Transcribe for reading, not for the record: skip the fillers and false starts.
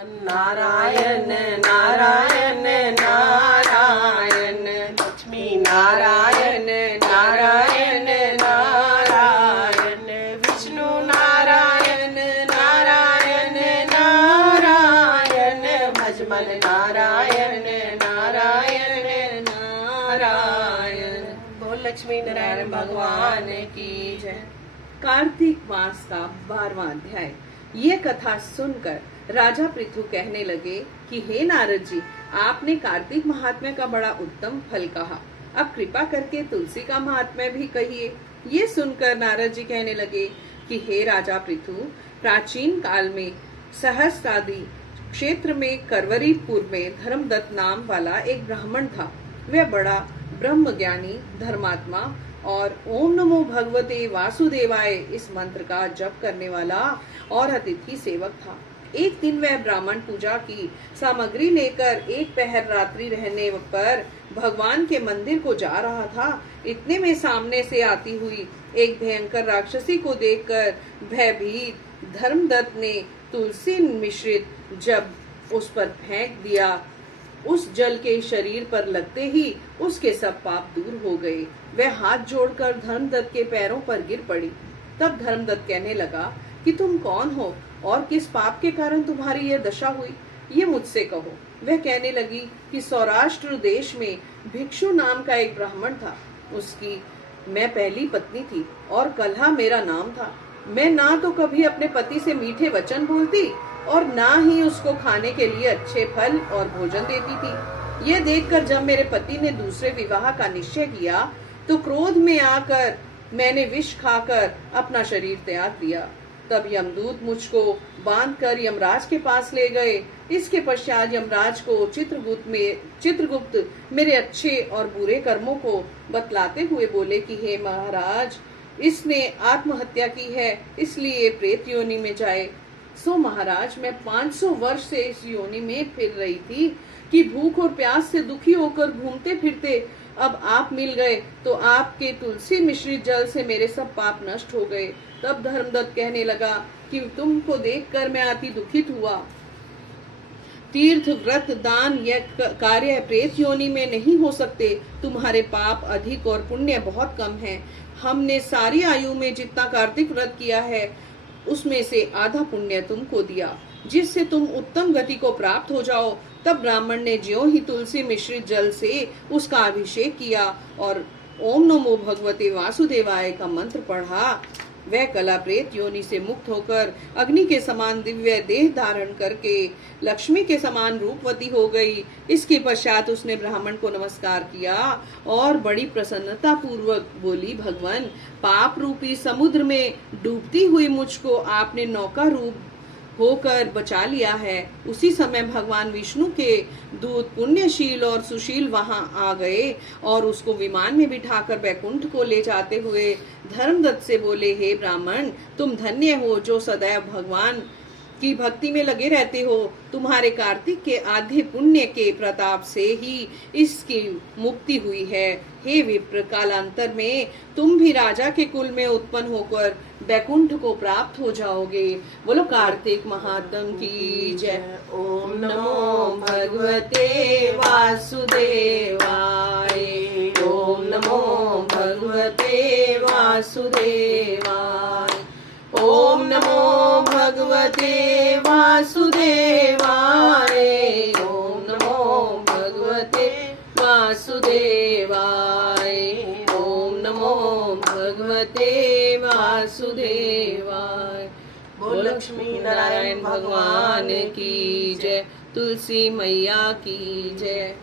नारायण नारायण नारायण, लक्ष्मी नारायण नारायण नारायण, विष्णु नारायण नारायण नारायण, भजमन नारायण नारायण नारायण। बोल लक्ष्मी नारायण भगवान की जय। कार्तिक मास का 12वां अध्याय। ये कथा सुनकर राजा पृथु कहने लगे कि हे नारद जी, आपने कार्तिक महात्म्य का बड़ा उत्तम फल कहा, अब कृपा करके तुलसी का महात्म्य भी कहिए। ये सुनकर नारद जी कहने लगे कि हे राजा पृथु, प्राचीन काल में सहस्त्रादि क्षेत्र में करवरीपुर में धर्मदत्त नाम वाला एक ब्राह्मण था। वह बड़ा ब्रह्म ज्ञानी, धर्मात्मा और ओम नमो भगवते वासुदेवाय इस मंत्र का जप करने वाला और अतिथि सेवक था। एक दिन वह ब्राह्मण पूजा की सामग्री लेकर एक पहर रात्रि रहने पर भगवान के मंदिर को जा रहा था। इतने में सामने से आती हुई एक भयंकर राक्षसी को देखकर भयभीत धर्मदत्त ने तुलसी मिश्रित जब उस पर फेंक दिया। उस जल के शरीर पर लगते ही उसके सब पाप दूर हो गए। वह हाथ जोड़कर धर्मदत्त के पैरों पर गिर पड़ी। तब धर्मदत्त कहने लगा कि तुम कौन हो और किस पाप के कारण तुम्हारी यह दशा हुई, ये मुझसे कहो। वह कहने लगी कि सौराष्ट्र देश में भिक्षु नाम का एक ब्राह्मण था। उसकी मैं पहली पत्नी थी और कल्हा मेरा नाम था। मैं ना तो कभी अपने पति से मीठे वचन बोलती और ना ही उसको खाने के लिए अच्छे फल और भोजन देती थी। यह देखकर जब मेरे पति ने दूसरे विवाह का निश्चय किया तो क्रोध में आकर मैंने विष खाकर अपना शरीर त्याग दिया। तब यमदूत मुझको बांधकर यमराज के पास ले गए। इसके पश्चात यमराज को चित्रगुप्त मेरे अच्छे और बुरे कर्मों को बतलाते हुए बोले कि हे महाराज, इसने आत्महत्या की है, इसलिए प्रेत योनि में जाए। सो महाराज, मैं 500 वर्ष से इस योनि में फिर रही थी कि भूख और प्यास से दुखी होकर घूमते फिरते अब आप मिल गए तो आपके तुलसी मिश्रित जल से मेरे सब पाप नष्ट हो गए। तब धर्मदत्त कहने लगा कि तुमको देखकर मैं अति दुखित हुआ। तीर्थ व्रत दान यह कार्य प्रेत योनि में नहीं हो सकते। तुम्हारे पाप अधिक और पुण्य बहुत कम है। हमने सारी आयु में जितना कार्तिक व्रत किया है उसमें से आधा पुण्य तुमको दिया, जिससे तुम उत्तम गति को प्राप्त हो जाओ। तब ब्राह्मण ने ज्यों ही तुलसी मिश्रित जल से उसका अभिषेक किया और ओम नमो भगवते वासुदेवाय का मंत्र पढ़ा। वह कला प्रेत योनि से मुक्त होकर अग्नि के समान दिव्य देह धारण करके लक्ष्मी के समान रूपवती हो गई। इसके पश्चात उसने ब्राह्मण को नमस्कार किया और बड़ी प्रसन्नता पूर्वक बोली, भगवान, पाप रूपी समुद्र में डूबती हुई मुझको आपने नौका रूप होकर बचा लिया है। उसी समय भगवान विष्णु के दूत पुण्यशील और सुशील वहां आ गए और उसको विमान में बिठाकर वैकुंठ को ले जाते हुए धर्मदत्त से बोले, हे ब्राह्मण, तुम धन्य हो जो सदैव भगवान की भक्ति में लगे रहते हो। तुम्हारे कार्तिक के आधे पुण्य के प्रताप से ही इसकी मुक्ति हुई है। हे विप्र, कालांतर में तुम भी राजा के कुल में उत्पन्न होकर वैकुंठ को प्राप्त हो जाओगे। बोलो कार्तिक महात्म की जय। ओम नमो भगवते वासुदेवाय, ओम नमो भगवते वासुदेवाय, ओम नमो भगवते वासुदेवाय, ओम नमो भगवते वासुदेवाय, ओम नमो भगवते वासुदेवाय। बोल लक्ष्मी नारायण भगवान की जय। तुलसी मैया की जय।